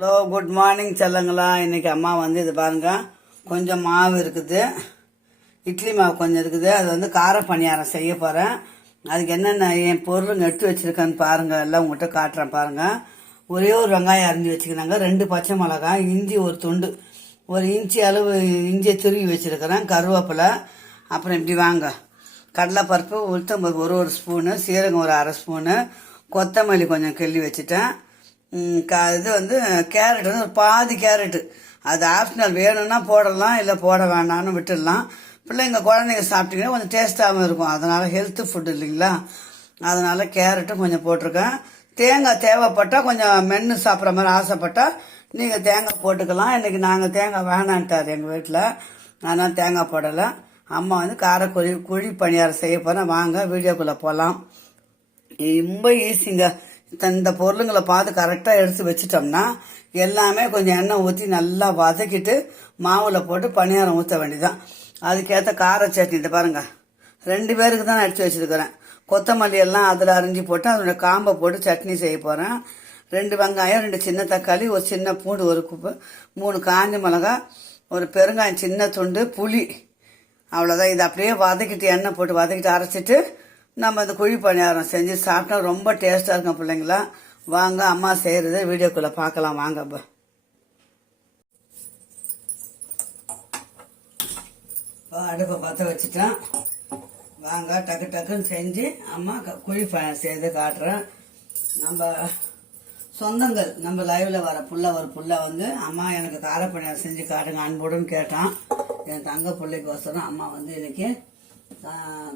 Hello, good morning செல்லங்களா. இன்றைக்கி அம்மா வந்து இது பாருங்கள், கொஞ்சம் மாவு இருக்குது, இட்லி மாவு கொஞ்சம் இருக்குது. அது வந்து கார பணியாரம் செய்ய போகிறேன். அதுக்கு என்னென்ன என் பொருள் எடுத்து வச்சுருக்கேன்னு பாருங்கள், எல்லாம் உங்கள்கிட்ட காட்டுறேன் பாருங்கள். ஒரே ஒரு வெங்காயம் அரிஞ்சு வச்சுக்கிறாங்க, 2 பச்சை மிளகாய், இஞ்சி ஒரு துண்டு, 1 இன்ச்சு அளவு இஞ்சியை துருவி வச்சுருக்கிறேன், கருவேப்பிலை, அப்புறம் இப்படி வாங்க கடலைப்பருப்பு, உளுத்தம்பருப்பு ஒரு ஸ்பூனு, சீரகம் ஒரு 1/2 ஸ்பூனு, கொத்தமல்லி கொஞ்சம் கிள்ளி வச்சுட்டேன். இது வந்து கேரட் வந்து ஒரு பாதி கேரட்டு, அது ஆப்ஷனல், வேணும்னா போடலாம், இல்லை போட வேண்டாம்னு விட்டுடலாம். பிள்ளைங்க குழந்தைங்க சாப்பிட்டீங்கன்னா கொஞ்சம் டேஸ்ட்டாகவும் இருக்கும், அதனால் ஹெல்த்து ஃபுட் இல்லைங்களா, அதனால் கேரட்டும் கொஞ்சம் போட்டிருக்கேன். தேங்காய் தேவைப்பட்டால் கொஞ்சம் மென்று சாப்பிட்ற மாதிரி ஆசைப்பட்டால் நீங்கள் தேங்காய் போட்டுக்கலாம். இன்றைக்கி நாங்கள் தேங்காய் வேணான்ட்டார் எங்கள் வீட்டில், அதனால் தேங்காய் போடலை. அம்மா வந்து குழி பணியாரம் செய்ய போகிறேன். வாங்க வீடியோக்குள்ளே போகலாம். ரொம்ப ஈஸிங்க. இந்த பொருளுங்களை பார்த்து கரெக்டாக எடுத்து வச்சிட்டோம்னா எல்லாமே கொஞ்சம் எண்ணெய் ஊற்றி நல்லா வதக்கிட்டு மாவில் போட்டு பணியாரம் ஊற்ற வேண்டியதான். அதுக்கேற்ற கார சட்னி இது பாருங்கள், 2 பேருக்கு தான் எடுத்து வச்சுருக்கிறேன். கொத்தமல்லி எல்லாம் அதில் அரிஞ்சு போட்டு அதோட காம்பை போட்டு சட்னி செய்ய போகிறேன். 2 வெங்காயம், 2 சின்ன தக்காளி, ஒரு சின்ன பூண்டு, ஒரு குப்பு, 3 காஞ்ச மிளகாய், ஒரு பெருங்காயம் சின்ன துண்டு, புளி, அவ்வளோதான். இது அப்படியே வதக்கிட்டு எண்ணெய் போட்டு வதக்கிட்டு அரைச்சிட்டு நம்ம இந்த குழி பணியாரம் செஞ்சு சாப்பிட்டா ரொம்ப டேஸ்ட்டாக இருக்கும் பிள்ளைங்களா. வாங்க அம்மா செய்கிறது வீடியோக்குள்ளே பார்க்கலாம். வாங்க. அடுப்பை பற்ற வச்சுட்டேன். வாங்க டக்கு டக்குன்னு செஞ்சு அம்மா குழி பணியாரம் செய்து காட்டுறேன். நம்ம சொந்தங்கள், நம்ம லைவில் வர ஒரு புள்ள வந்து அம்மா எனக்கு கார பணியாரம் செஞ்சு காட்டுங்க அன்புடன் கேட்டான். என் தங்க பிள்ளைக்கோசரம் அம்மா வந்து இன்னைக்கு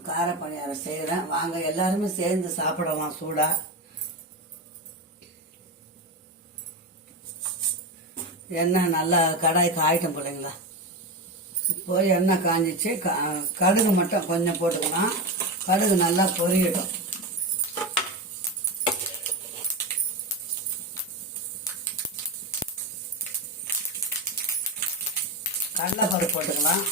கார பணியாரம் செய்கிறேன். வாங்க எல்லாருமே சேர்ந்து சாப்பிடலாம் சூடா. எண்ணெய் நல்லா கடாய் காயிட்டும் பிள்ளைங்களா. இப்போ எண்ணெய் காஞ்சிச்சு, கடுகு மட்டும் கொஞ்சம் போட்டுக்கலாம். கடுகு நல்லா பொரியட்டும். கடலைப்பருப்பு போட்டுக்கலாம்.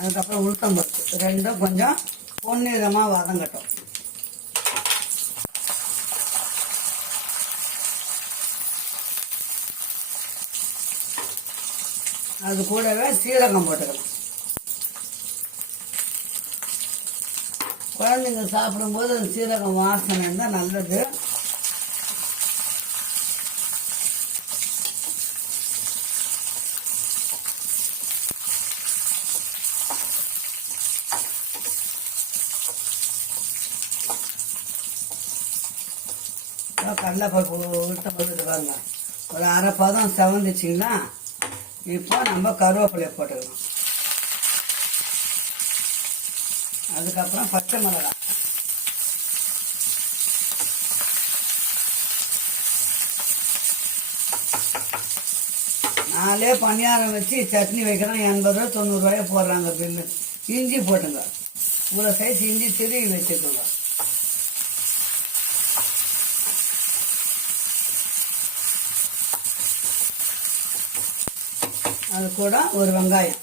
அதுக்கப்புறம் உளுத்தம்பருப்பு, 2 கொஞ்சம் பொன்னிறமாக வதங்கட்டும். அது கூடவே சீரகம் போட்டுக்கலாம். குழந்தைங்க சாப்பிடும்போது அந்த சீரகம் வாசனை இருந்தால் நல்லது. கடலைப்பருப்பு உளுத்தம்பருப்பு பாருங்க, ஒரு 1/2 பதம் செவந்துச்சிங்கன்னா இப்போ நம்ம கருவேப்பிலையை போட்டுக்கலாம். அதுக்கப்புறம் பச்சை மிளகாய், நாளே பணியாரம் வச்சு சட்னி வைக்கிறோம், 80 ரூபா 90 ரூபாயை போடுறாங்க பில்லு. இஞ்சி போட்டுங்க, இவ்வளோ சைஸ் இஞ்சி திருவி வச்சுக்கோங்க. அது கூட ஒரு வெங்காயம்,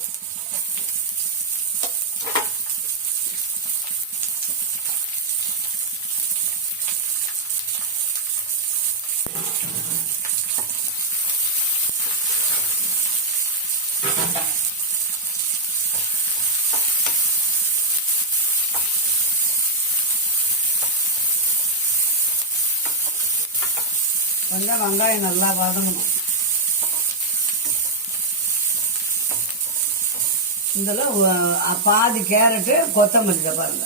கொஞ்சம் வெங்காயம் நல்லா வதங்கணும். இதில் பாதி கேரட்டு, கொத்தமல்லி பாருங்க.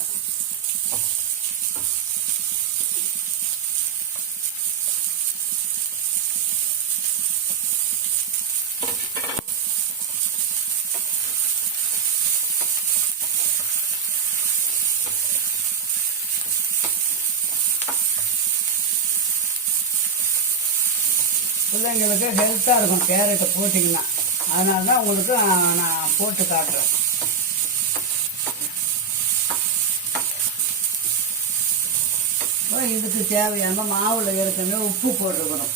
பிள்ளைங்களுக்கு ஹெல்த்தாக இருக்கும் கேரட்டை போட்டிங்கன்னா, அதனால தான் உங்களுக்கு நான் போட்டு காட்டுறேன். இதுக்கு தேவையான மாவில் ஏற்கனவே உப்பு போட்டுருக்கணும்.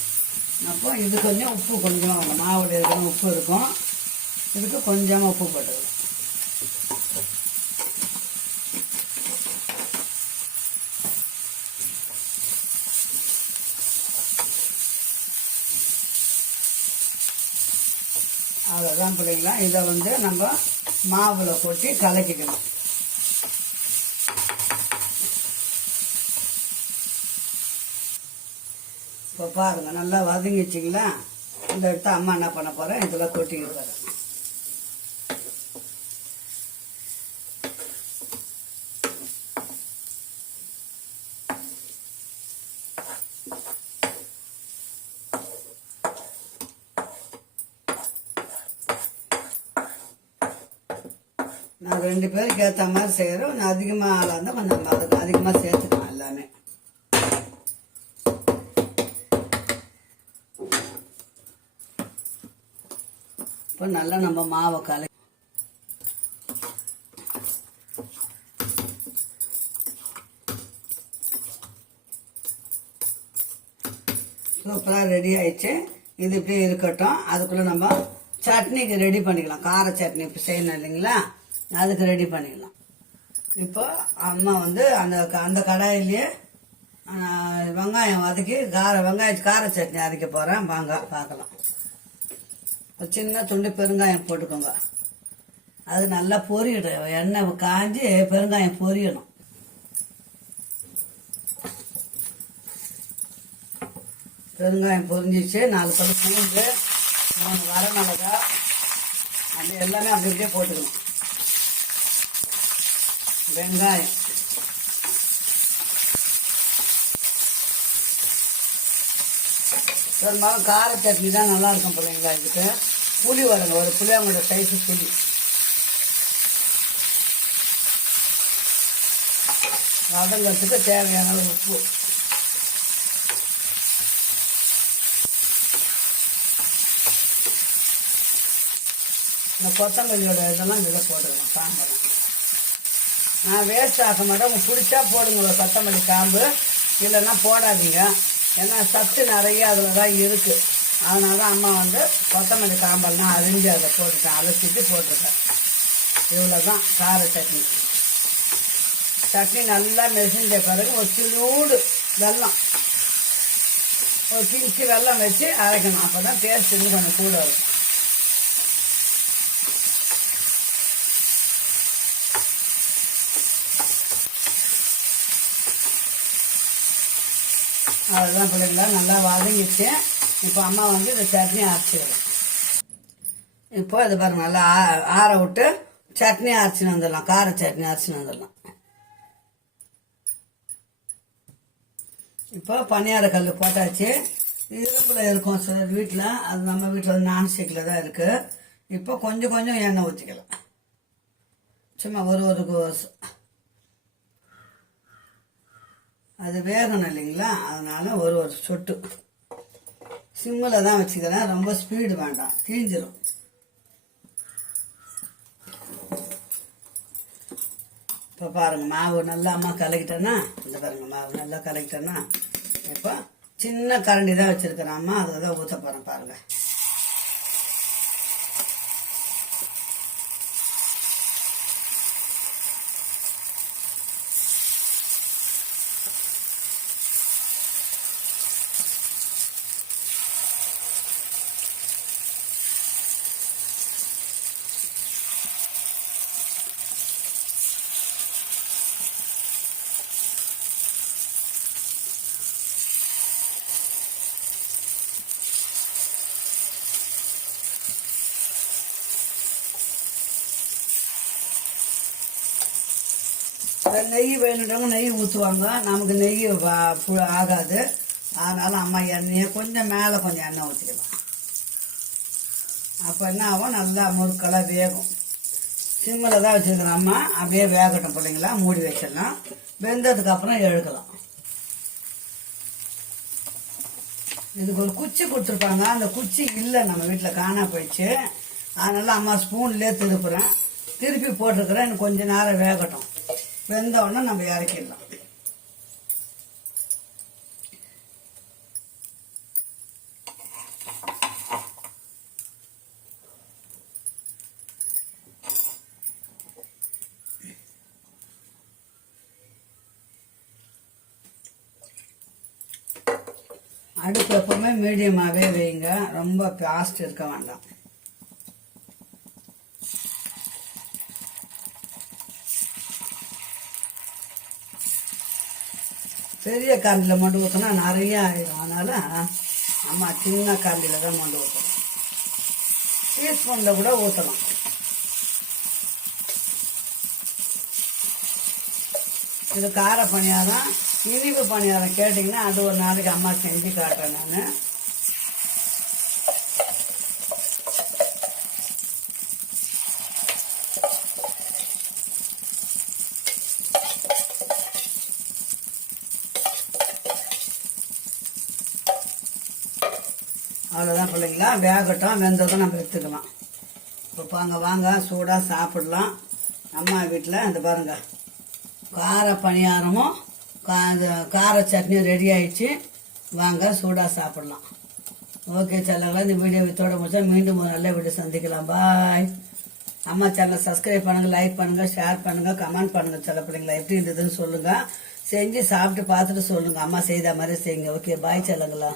அப்போ இது கொஞ்சம் உப்பு, கொஞ்சம் மாவில் ஏற்கனவே உப்பு இருக்கும், இதுக்கு கொஞ்சமாக உப்பு போட்டுக்கலாம். அவ்வளோதான் பிள்ளைங்களா. இதை வந்து நம்ம மாவில் கொட்டி கலக்கிக்கணும். இப்போ பாருங்கள் நல்லா வதங்கிச்சிங்களா. இந்த எடுத்து அம்மா என்ன பண்ண போகிறேன், இதில் கொட்டிக்க போகிறேன். நான் 2 பேருக்கு ஏற்ற மாதிரி செய்கிறோம். கொஞ்சம் அதிகமாக ஆளாக இருந்தால் கொஞ்சம் அதுக்கு அதிகமாக சேர்த்துக்கலாம் எல்லாமே. இப்போ நல்லா நம்ம மாவை கலக்கி சூப்பராக ரெடி ஆயிடுச்சு. இது இப்படியே இருக்கட்டும். அதுக்குள்ளே நம்ம சட்னிக்கு ரெடி பண்ணிக்கலாம். கார சட்னி இப்போ செய்யணும் இல்லைங்களா, அதுக்கு ரெடி பண்ணிக்கலாம். இப்போ அம்மா வந்து அந்த கடாயிலேயே வெங்காயம் வதக்கி கார சட்னி அரைக்க போகிறேன். வாங்க பார்க்கலாம். ஒரு சின்ன துண்டு பெருங்காயம் போட்டுக்கோங்க. அது நல்லா பொரியணும். எண்ணெய் காஞ்சி பெருங்காயம் பொரியணும். பெருங்காயம் பொரிஞ்சிச்சு. 4 பல் பூண்டு, 3 வரமிளகா, அது எல்லாமே அப்படி இப்படியே போட்டுக்கணும். வெங்காயம், பெரும்பாலும் கார சட்னி தான் நல்லா இருக்கும் பிள்ளைங்களா. இதுக்கு புளி வருங்க, ஒரு புளியாங்கோட சைஸு புளி. வதங்கிறதுக்கு தேவையான உப்பு. இந்த கொத்தமல்லியோட இதெல்லாம் இதில் போட்டுக்கணும். காம்பெல்லாம் நான் வேஸ்ட் ஆக மாட்டேன். உங்களுக்கு பிடிச்சா போடுங்க கொத்தமல்லி காம்பு, இல்லைன்னா போடாதீங்க. ஏன்னா சத்து நிறைய அதில் தான் இருக்குது. அதனால தான் அம்மா வந்து கொத்தமல்லி காம்பெல்லாம் அரிஞ்சு அதை போட்டுட்டேன், அலசிட்டு போட்டிருக்கேன். இவ்வளோ தான் கார சட்னி. சட்னி நல்லா மெசிஞ்ச பிறகு ஒரு சிலூடு வெல்லம், ஒரு கிஞ்சி வெல்லம் வச்சு அரைக்கணும். அப்போ தான் டேஸ்ட் இன்னும் கொஞ்சம் கூட இருக்கும். அதுதான் பிள்ளைங்களா நல்லா வதங்கிச்சு. இப்போ அம்மா வந்து இந்த சட்னி அரைச்சிடலாம். இப்போ இது பாருங்க நல்லா ஆற விட்டு சட்னி அரைச்சின்னு வந்துடலாம். கார சட்னி அரைச்சின்னு வந்துடலாம். இப்போ பனியார கல் போட்டாச்சு. இரும்பில் இருக்கும் சிலர் வீட்டில், அது நம்ம வீட்டில் வந்து நான்ஸ்டிக்கில் தான் இருக்குது. இப்போ கொஞ்சம் கொஞ்சம் எண்ணெய் ஊற்றிக்கலாம். சும்மா ஒரு கோஸ். அது வேகணும் இல்லைங்களா, அதனால ஒரு சொட்டு சிம்மில் தான் வச்சுக்கிறேன். ரொம்ப ஸ்பீடு வேண்டாம், தீஞ்சிரும். இப்போ பாருங்கள் மாவு நல்லா அம்மா கலக்கிட்டேன்னா, இந்த பாருங்கள் மாவு நல்லா கலக்கிட்டேன்னா, இப்போ சின்ன கரண்டி தான் வச்சுருக்கிறேன் அம்மா, அதை தான் ஊற்ற போகிறேன் பாருங்கள். நெய் வேணுன்றவங்க நெய் ஊற்றுவாங்க. நமக்கு நெய் ஆகாது. அதனால் அம்மா எண்ணெயை கொஞ்சம் மேலே கொஞ்சம் எண்ணெய் ஊற்றிக்கலாம். அப்போ என்ன ஆகும், நல்லா முறுக்கெல்லாம் வேகும். சிம்மில் தான் வச்சுருக்கிறோம் அம்மா. அப்படியே வேகட்டும் பிள்ளைங்களா, மூடி வச்சிடலாம். வெந்ததுக்கப்புறம் எடுக்கலாம். இதுக்கு ஒரு குச்சி கொடுத்துருப்பாங்க. அந்த குச்சி இல்லை நம்ம வீட்டில், காணா போயிடுச்சு. அதனால் அம்மா ஸ்பூன்லேயே திருப்பி போட்டிருக்கிறேன். இன்னும் கொஞ்சம் நேரம் வேகட்டும். வெந்தோடனே நம்ம இறக்கிடலாம். அடுப்பு எப்பவுமே மீடியமாகவே வைங்க, ரொம்ப ஃபாஸ்ட் இருக்க வேண்டாம். பெரிய கரண்டியில் மொண்டு ஊற்றினா நிறைய ஆயிடும். அதனால் நம்ம சின்ன கரண்டியில் தான் மொண்டு ஊற்றணும். டீஸ்பூனில் கூட ஊற்றலாம். இது கார பணியாரம். இனிப்பு பணியாரம் கேட்டிங்கன்னா அது ஒரு நாளைக்கு அம்மா செஞ்சு காட்டுறேன் நான். அவ்வளோதான் பிள்ளைங்களா, வேகட்டும். வெந்ததும் நம்ம எடுத்துக்கலாம். இப்போ வாங்க சூடாக சாப்பிடலாம். அம்மா வீட்டில் இந்த பாருங்க கார பணியாரமும் கார சட்னியும் ரெடி ஆயிடுச்சு. வாங்க சூடாக சாப்பிடலாம். ஓகே செல்லங்களா, இந்த வீடியோ வித்தோட முடிச்சா மீண்டும் ஒரு நல்ல வீடியோ சந்திக்கலாம். பாய். அம்மா சேனலை சப்ஸ்கிரைப் பண்ணுங்கள், லைக் பண்ணுங்கள், ஷேர் பண்ணுங்கள், கமெண்ட் பண்ணுங்கள். செல்ல பிள்ளைங்களா எப்படி இருந்ததுன்னு சொல்லுங்கள். செஞ்சு சாப்பிட்டு பார்த்துட்டு சொல்லுங்கள். அம்மா செய்த மாதிரி செய்யுங்க. ஓகே பாய் செல்லங்களா.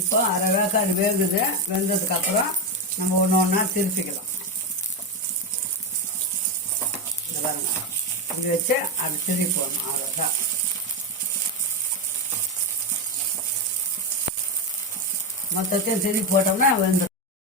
இப்போ அரை வேக்காடு வேகுது. வெந்ததுக்கப்புறம் நம்ம ஒன்று ஒன்றா திருப்பிக்கலாம். இந்த பாருங்க இப்படி வச்சு அது திருப்பி போடணும். அவ்வளோதான். மொத்தத்தையும் திருப்பி போட்டோம்னா வெந்துடும்.